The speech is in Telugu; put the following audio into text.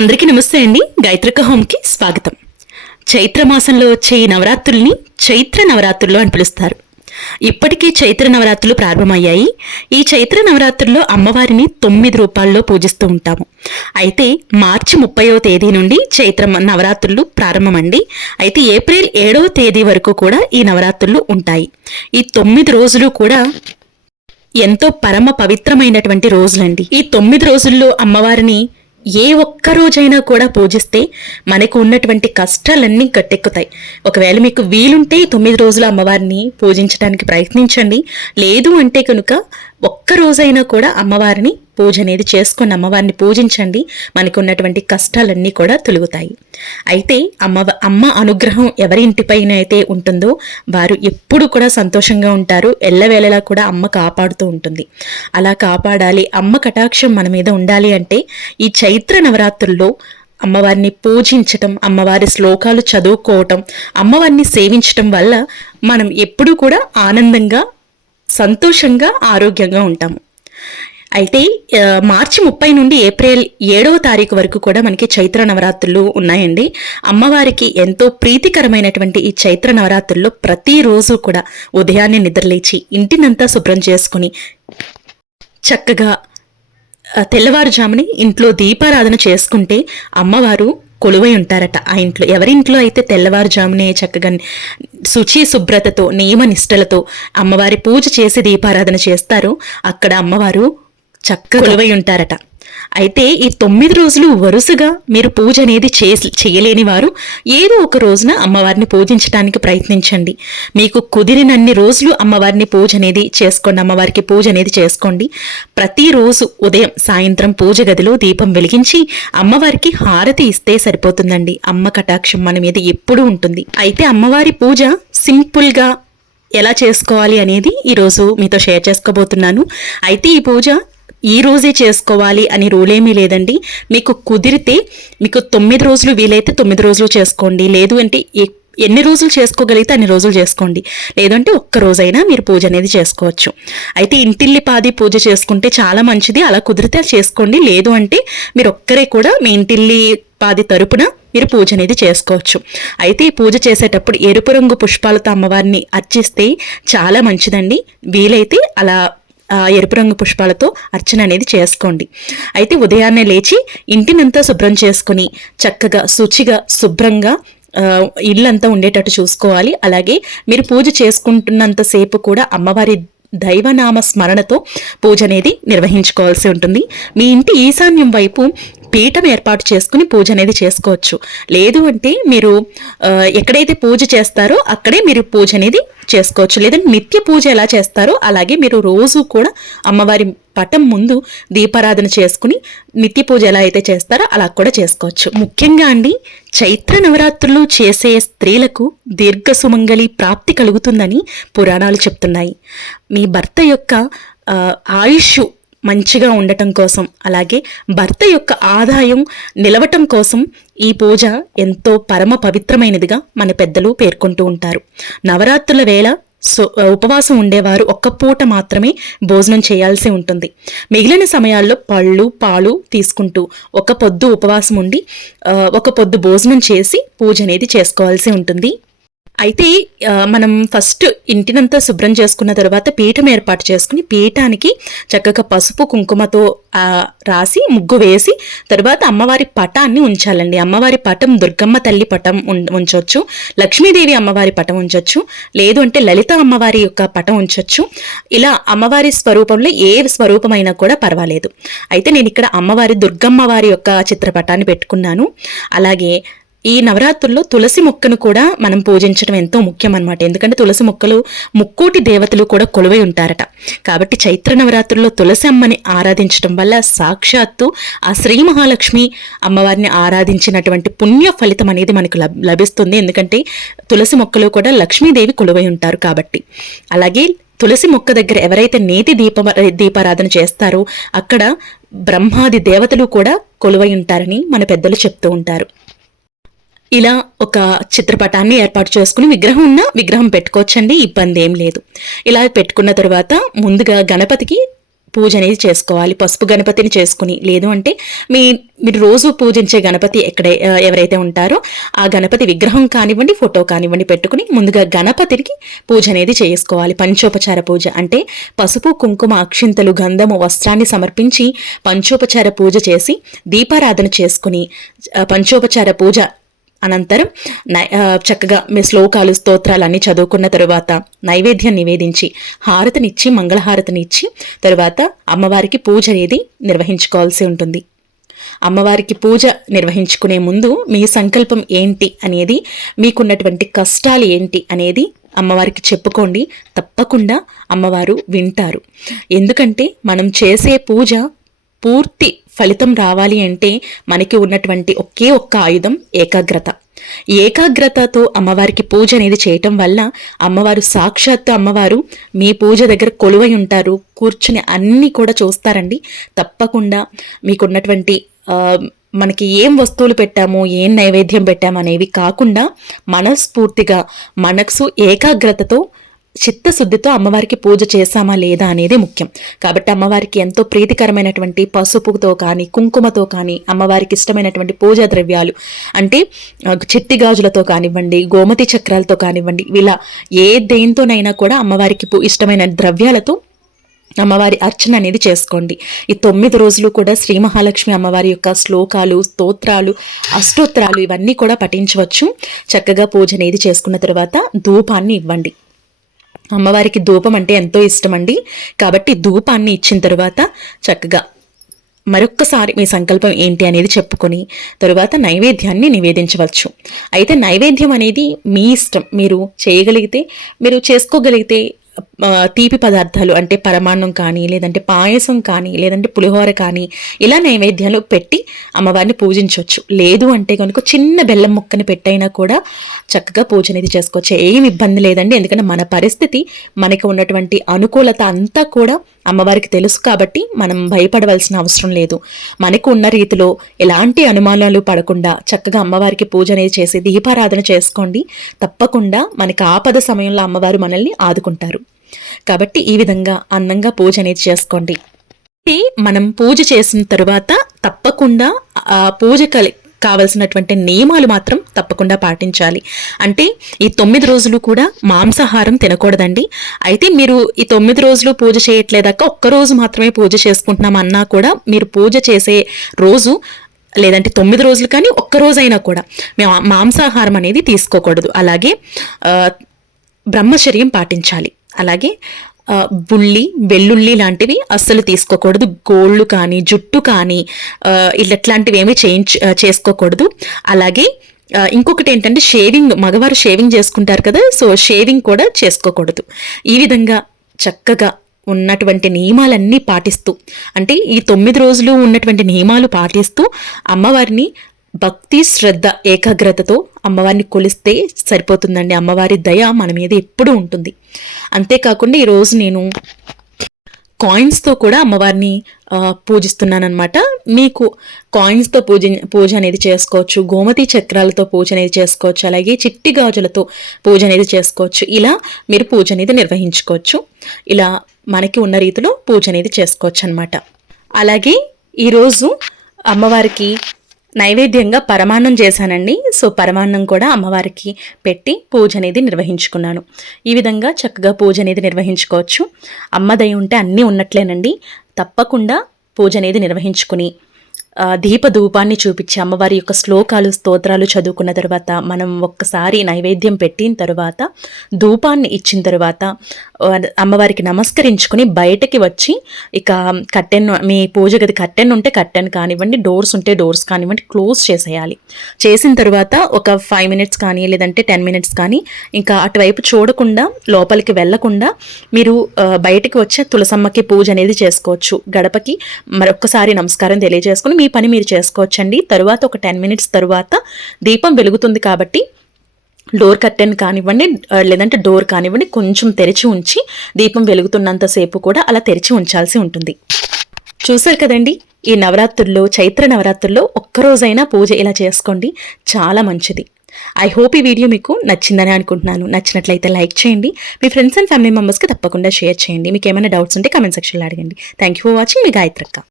అందరికీ నమస్తే అండి. గాయత్రిక హోమ్కి స్వాగతం. చైత్రమాసంలో వచ్చే ఈ నవరాత్రుల్ని చైత్ర నవరాత్రులు అని పిలుస్తారు. ఇప్పటికీ చైత్ర నవరాత్రులు ప్రారంభమయ్యాయి. ఈ చైత్ర నవరాత్రుల్లో అమ్మవారిని 9 రూపాల్లో పూజిస్తూ ఉంటాము. అయితే మార్చి 30వ తేదీ నుండి చైత్ర నవరాత్రులు ప్రారంభమండి. అయితే ఏప్రిల్ 7వ తేదీ వరకు కూడా ఈ నవరాత్రులు ఉంటాయి. ఈ 9 రోజులు కూడా ఎంతో పరమ పవిత్రమైనటువంటి రోజులండి. ఈ 9 రోజుల్లో అమ్మవారిని ఏ ఒక్క రోజైనా కూడా పూజిస్తే మనకు ఉన్నటువంటి కష్టాలన్నీ గట్టెక్కుతాయి. ఒకవేళ మీకు వీలుంటే 9 రోజులు అమ్మవారిని పూజించడానికి ప్రయత్నించండి. లేదు అంటే కనుక ఒక్క రోజైనా కూడా అమ్మవారిని పూజ అనేది చేసుకుని అమ్మవారిని పూజించండి. మనకు ఉన్నటువంటి కష్టాలన్నీ కూడా తొలుగుతాయి. అయితే అమ్మ అనుగ్రహం ఎవరి ఇంటిపైన అయితే ఉంటుందో వారు ఎప్పుడు కూడా సంతోషంగా ఉంటారు. ఎల్లవేళలా కూడా అమ్మ కాపాడుతూ ఉంటుంది. అలా కాపాడాలి, అమ్మ కటాక్షం మన మీద ఉండాలి అంటే ఈ చైత్ర నవరాత్రుల్లో అమ్మవారిని పూజించటం, అమ్మవారి శ్లోకాలు చదువుకోవటం, అమ్మవారిని సేవించటం వల్ల మనం ఎప్పుడూ కూడా ఆనందంగా, సంతోషంగా, ఆరోగ్యంగా ఉంటాము. అయితే మార్చి 30 నుండి ఏప్రిల్ 7వ తారీఖు వరకు కూడా మనకి చైత్ర నవరాత్రులు ఉన్నాయండి. అమ్మవారికి ఎంతో ప్రీతికరమైనటువంటి ఈ చైత్ర నవరాత్రుల్లో ప్రతిరోజు కూడా ఉదయాన్నే నిద్రలేచి ఇంటినంతా శుభ్రం చేసుకుని చక్కగా తెల్లవారుజాముని ఇంట్లో దీపారాధన చేసుకుంటే అమ్మవారు కొలువై ఉంటారట. ఆ ఇంట్లో ఎవరింట్లో అయితే తెల్లవారుజామునే చక్కగా శుచి శుభ్రతతో నియమ నిష్టలతో అమ్మవారి పూజ చేసి దీపారాధన చేస్తారో అక్కడ అమ్మవారు చక్కగా కొలువై ఉంటారట. అయితే ఈ 9 రోజులు వరుసగా మీరు పూజ అనేది చేయలేని వారు ఏదో ఒక రోజున అమ్మవారిని పూజించడానికి ప్రయత్నించండి. మీకు కుదిరినన్ని రోజులు అమ్మవారిని పూజ అనేది చేసుకోండి. అమ్మవారికి పూజ అనేది చేసుకోండి. ప్రతిరోజు ఉదయం సాయంత్రం పూజ గదిలో దీపం వెలిగించి అమ్మవారికి హారతి ఇస్తే సరిపోతుందండి. అమ్మ కటాక్షం మన మీద ఎప్పుడూ ఉంటుంది. అయితే అమ్మవారి పూజ సింపుల్గా ఎలా చేసుకోవాలి అనేది ఈరోజు మీతో షేర్ చేసుకోబోతున్నాను. అయితే ఈ పూజ ఈ రోజే చేసుకోవాలి అని రూలేమీ లేదండి. మీకు కుదిరితే మీకు 9 రోజులు వీలైతే 9 రోజులు చేసుకోండి. లేదు అంటే ఎన్ని రోజులు చేసుకోగలిగితే అన్ని రోజులు చేసుకోండి. లేదంటే ఒక్క రోజైనా మీరు పూజ అనేది చేసుకోవచ్చు. అయితే ఇంటిల్లి పాది పూజ చేసుకుంటే చాలా మంచిది. అలా కుదిరితే చేసుకోండి. లేదు అంటే మీరు ఒక్కరే కూడా మీ ఇంటిల్లి పాది తరపున మీరు పూజ అనేది చేసుకోవచ్చు. అయితే ఈ పూజ చేసేటప్పుడు ఎరుపు రంగు పుష్పాలతో అమ్మవారిని అర్చిస్తే చాలా మంచిదండి. వీలైతే అలా ఎరుపు రంగు పుష్పాలతో అర్చన అనేది చేసుకోండి. అయితే ఉదయాన్నే లేచి ఇంటినంతా శుభ్రం చేసుకుని చక్కగా శుచిగా శుభ్రంగా ఇల్లంతా ఉండేటట్టు చూసుకోవాలి. అలాగే మీరు పూజ చేసుకుంటున్నంతసేపు కూడా అమ్మవారి దైవనామ స్మరణతో పూజ అనేది నిర్వహించుకోవాల్సి ఉంటుంది. మీ ఇంటి ఈశాన్యం వైపు పీఠం ఏర్పాటు చేసుకుని పూజ అనేది చేసుకోవచ్చు. లేదు అంటే మీరు ఎక్కడైతే పూజ చేస్తారో అక్కడే మీరు పూజ అనేది చేసుకోవచ్చు. లేదంటే నిత్య పూజ ఎలా చేస్తారో అలాగే మీరు రోజు కూడా అమ్మవారి పటం ముందు దీపారాధన చేసుకుని నిత్య పూజ ఎలా అయితే చేస్తారో అలా కూడా చేసుకోవచ్చు. ముఖ్యంగా అండి, చైత్ర నవరాత్రులు చేసే స్త్రీలకు దీర్ఘ సుమంగళి ప్రాప్తి కలుగుతుందని పురాణాలు చెప్తున్నాయి. మీ భర్త యొక్క ఆయుష్ మంచిగా ఉండటం కోసం, అలాగే భర్త యొక్క ఆదాయం నిలవటం కోసం ఈ పూజ ఎంతో పరమ పవిత్రమైనదిగా మన పెద్దలు పేర్కొంటూ ఉంటారు. నవరాత్రుల వేళ ఉపవాసం ఉండేవారు ఒక్క పూట మాత్రమే భోజనం చేయాల్సి ఉంటుంది. మిగిలిన సమయాల్లో పళ్ళు పాలు తీసుకుంటూ ఒక పొద్దు ఉపవాసం ఉండి ఒక పొద్దు భోజనం చేసి పూజ అనేది చేసుకోవాల్సి ఉంటుంది. అయితే మనం ఫస్ట్ ఇంటినంతా శుభ్రం చేసుకున్న తర్వాత పీఠం ఏర్పాటు చేసుకుని పీఠానికి చక్కగా పసుపు కుంకుమతో రాసి ముగ్గు వేసి తర్వాత అమ్మవారి పటాన్ని ఉంచాలండి. అమ్మవారి పటం దుర్గమ్మ తల్లి పటం ఉంచవచ్చు, లక్ష్మీదేవి అమ్మవారి పటం ఉంచవచ్చు, లేదు అంటే లలిత అమ్మవారి యొక్క పటం ఉంచవచ్చు. ఇలా అమ్మవారి స్వరూపంలో ఏ స్వరూపమైనా కూడా పర్వాలేదు. అయితే నేను ఇక్కడ అమ్మవారి దుర్గమ్మవారి యొక్క చిత్రపటాన్ని పెట్టుకున్నాను. అలాగే ఈ నవరాత్రుల్లో తులసి మొక్కను కూడా మనం పూజించడం ఎంతో ముఖ్యం అన్నమాట. ఎందుకంటే తులసి మొక్కలు ముక్కోటి దేవతలు కూడా కొలువై ఉంటారట. కాబట్టి చైత్ర నవరాత్రుల్లో తులసి అమ్మని ఆరాధించడం వల్ల సాక్షాత్తు ఆ శ్రీ మహాలక్ష్మి అమ్మవారిని ఆరాధించినటువంటి పుణ్య ఫలితం అనేది మనకు లభిస్తుంది. ఎందుకంటే తులసి మొక్కలు కూడా లక్ష్మీదేవి కొలువై ఉంటారు కాబట్టి. అలాగే తులసి మొక్క దగ్గర ఎవరైతే నేతి దీపారాధన చేస్తారో అక్కడ బ్రహ్మాది దేవతలు కూడా కొలువై ఉంటారని మన పెద్దలు చెప్తూ ఉంటారు. ఇలా ఒక చిత్రపటాన్ని ఏర్పాటు చేసుకుని విగ్రహం ఉన్న విగ్రహం పెట్టుకోవచ్చండి, ఇబ్బంది ఏం లేదు. ఇలా పెట్టుకున్న తర్వాత ముందుగా గణపతికి పూజ అనేది చేసుకోవాలి. పసుపు గణపతిని చేసుకుని, లేదు అంటే మీరు రోజు పూజించే గణపతి ఎవరైతే ఉంటారో ఆ గణపతి విగ్రహం కానివ్వండి, ఫోటో కానివ్వండి పెట్టుకుని ముందుగా గణపతికి పూజ అనేది చేసుకోవాలి. పంచోపచార పూజ అంటే పసుపు, కుంకుమ, అక్షింతలు, గంధము, వస్త్రాన్ని సమర్పించి పంచోపచార పూజ చేసి దీపారాధన చేసుకుని పంచోపచార పూజ అనంతరం చక్కగా మీ శ్లోకాలు, స్తోత్రాలు అన్నీ చదువుకున్న తరువాత నైవేద్యం నివేదించి హారతినిచ్చి మంగళహారతినిచ్చి తరువాత అమ్మవారికి పూజ అనేది నిర్వహించుకోవాల్సి ఉంటుంది. అమ్మవారికి పూజ నిర్వహించుకునే ముందు మీ సంకల్పం ఏంటి అనేది, మీకున్నటువంటి కష్టాలు ఏంటి అనేది అమ్మవారికి చెప్పుకోండి. తప్పకుండా అమ్మవారు వింటారు. ఎందుకంటే మనం చేసే పూజ పూర్తి ఫలితం రావాలి అంటే మనకి ఉన్నటువంటి ఒకే ఒక్క ఆయుధం ఏకాగ్రత. ఏకాగ్రతతో అమ్మవారికి పూజ అనేది చేయటం వల్ల అమ్మవారు సాక్షాత్తు అమ్మవారు మీ పూజ దగ్గర కొలువై ఉంటారు. కూర్చుని అన్నీ కూడా చూస్తారండి. తప్పకుండా మీకున్నటువంటి మనకి ఏం వస్తువులు పెట్టాము, ఏం నైవేద్యం పెట్టాము అనేవి కాకుండా మనస్ఫూర్తిగా మనసు ఏకాగ్రతతో చిత్తశుద్ధితో అమ్మవారికి పూజ చేశామా లేదా అనేది ముఖ్యం. కాబట్టి అమ్మవారికి ఎంతో ప్రీతికరమైనటువంటి పసుపుతో కానీ, కుంకుమతో కానీ, అమ్మవారికి ఇష్టమైనటువంటి పూజా ద్రవ్యాలు అంటే చిట్టి గాజులతో కానివ్వండి, గోమతి చక్రాలతో కానివ్వండి, ఇలా దేంతోనైనా కూడా అమ్మవారికి ఇష్టమైన ద్రవ్యాలతో అమ్మవారి అర్చన అనేది చేసుకోండి. ఈ 9 రోజులు కూడా శ్రీ మహాలక్ష్మి అమ్మవారి యొక్క శ్లోకాలు, స్తోత్రాలు, అష్టోత్తరాలు ఇవన్నీ కూడా పఠించవచ్చు. చక్కగా పూజ అనేది చేసుకున్న తర్వాత ధూపాన్ని ఇవ్వండి. అమ్మవారికి ధూపం అంటే ఎంతో ఇష్టం అండి. కాబట్టి ధూపాన్ని ఇచ్చిన తర్వాత చక్కగా మరొక్కసారి మీ సంకల్పం ఏంటి అనేది చెప్పుకొని తరువాత నైవేద్యాన్ని నివేదించవచ్చు. అయితే నైవేద్యం అనేది మీ ఇష్టం. మీరు చేయగలిగితే, మీరు చేసుకోగలిగితే తీపి పదార్థాలు అంటే పరమాన్నం కానీ, లేదంటే పాయసం కానీ, లేదంటే పులిహోర కానీ ఇలా నైవేద్యాలు పెట్టి అమ్మవారిని పూజించవచ్చు. లేదు అంటే కనుక చిన్న బెల్లం ముక్కని పెట్టైనా కూడా చక్కగా పూజ అనేది చేసుకోవచ్చు. ఏమి ఇబ్బంది లేదండి. ఎందుకంటే మన పరిస్థితి, మనకి ఉన్నటువంటి అనుకూలత అంతా కూడా అమ్మవారికి తెలుసు. కాబట్టి మనం భయపడవలసిన అవసరం లేదు. మనకు ఉన్న రీతిలో ఎలాంటి అనుమానాలు పడకుండా చక్కగా అమ్మవారికి పూజ అనేది చేసి దీపారాధన చేసుకోండి. తప్పకుండా మనకి ఆపద సమయంలో అమ్మవారు మనల్ని ఆదుకుంటారు. కాబట్టి ఈ విధంగా అందంగా పూజ అనేది చేసుకోండి. మనం పూజ చేసిన తరువాత తప్పకుండా పూజ కావలసినటువంటి నియమాలు మాత్రం తప్పకుండా పాటించాలి. అంటే ఈ 9 రోజులు కూడా మాంసాహారం తినకూడదండి. అయితే మీరు ఈ 9 రోజులు పూజ చేయట్లేదాక ఒక్కరోజు మాత్రమే పూజ చేసుకుంటున్నామన్నా కూడా మీరు పూజ చేసే రోజు లేదంటే 9 రోజులు కానీ ఒక్కరోజైనా కూడా మాంసాహారం అనేది తీసుకోకూడదు. అలాగే బ్రహ్మచర్యం పాటించాలి. అలాగే బుల్లి, వెల్లుల్లి లాంటివి అస్సలు తీసుకోకూడదు. గోళ్ళు కానీ, జుట్టు కానీ ఇట్లాంటివి ఏమీ చేసుకోకూడదు. అలాగే ఇంకొకటి ఏంటంటే షేవింగ్, మగవారు షేవింగ్ చేసుకుంటారు కదా, సో షేవింగ్ కూడా చేసుకోకూడదు. ఈ విధంగా చక్కగా ఉన్నటువంటి నియమాలన్నీ పాటిస్తూ, అంటే ఈ 9 రోజులు ఉన్నటువంటి నియమాలు పాటిస్తూ అమ్మవారిని భక్తి, శ్రద్ధ, ఏకాగ్రతతో అమ్మవారిని కొలిస్తే సరిపోతుందండి. అమ్మవారి దయ మన మీద ఎప్పుడూ ఉంటుంది. అంతేకాకుండా ఈరోజు నేను కాయిన్స్తో కూడా అమ్మవారిని పూజిస్తున్నానమాట. మీకు కాయిన్స్తో పూజ అనేది చేసుకోవచ్చు. గోమతి చక్రాలతో పూజ అనేది చేసుకోవచ్చు. అలాగే చిట్టి గాజులతో పూజ అనేది చేసుకోవచ్చు. ఇలా మీరు పూజ అనేది నిర్వహించుకోవచ్చు. ఇలా మనకి ఉన్న రీతిలో పూజ అనేది చేసుకోవచ్చు అనమాట. అలాగే ఈరోజు అమ్మవారికి నైవేద్యంగా పరమాన్నం చేశానండి. సో పరమాన్నం కూడా అమ్మవారికి పెట్టి పూజ అనేది నిర్వహించుకున్నాను. ఈ విధంగా చక్కగా పూజ అనేది నిర్వహించుకోవచ్చు. అమ్మ దయ ఉంటే అన్నీ ఉన్నట్లేనండి. తప్పకుండా పూజ అనేది నిర్వహించుకుని దీపధూపాన్ని చూపించి అమ్మవారి యొక్క శ్లోకాలు, స్తోత్రాలు చదువుకున్న తర్వాత మనం ఒక్కసారి నైవేద్యం పెట్టిన తర్వాత ధూపాన్ని ఇచ్చిన తర్వాత అమ్మవారికి నమస్కరించుకుని బయటకి వచ్చి ఇక కర్టెన్, మీ పూజ గది కర్టెన్ ఉంటే కర్టెన్ కానివ్వండి, డోర్స్ ఉంటే డోర్స్ కానివ్వండి క్లోజ్ చేసేయాలి. చేసిన తర్వాత ఒక 5 మినిట్స్ కానీ లేదంటే 10 మినిట్స్ కానీ ఇంకా అటువైపు చూడకుండా, లోపలికి వెళ్లకుండా మీరు బయటకి వచ్చే తులసమ్మకి పూజ అనేది చేసుకోవచ్చు. గడపకి మరొక్కసారి నమస్కారం తెలియజేసుకుని మీ పని మీరు చేసుకోవచ్చండి. తరువాత ఒక 10 మినిట్స్ తరువాత దీపం వెలుగుతుంది కాబట్టి డోర్ కర్టెన్ కానివ్వండి లేదంటే డోర్ కానివ్వండి కొంచెం తెరిచి ఉంచి దీపం వెలుగుతున్నంతసేపు కూడా అలా తెరిచి ఉంచాల్సి ఉంటుంది. చూసారు కదండి, ఈ నవరాత్రుల్లో, చైత్ర నవరాత్రుల్లో ఒక్కరోజైనా పూజ ఇలా చేసుకోండి, చాలా మంచిది. ఐ హోప్ ఈ వీడియో మీకు నచ్చిందని అనుకుంటున్నాను. నచ్చినట్లయితే లైక్ చేయండి, మీ ఫ్రెండ్స్ అండ్ ఫ్యామిలీ మెంబర్స్కి తప్పకుండా షేర్ చేయండి. మీకు ఏమైనా డౌట్స్ ఉంటే కామెంట్ సెక్షన్లో అడగండి. Thank you for watching. మీ గాయత్రక్క.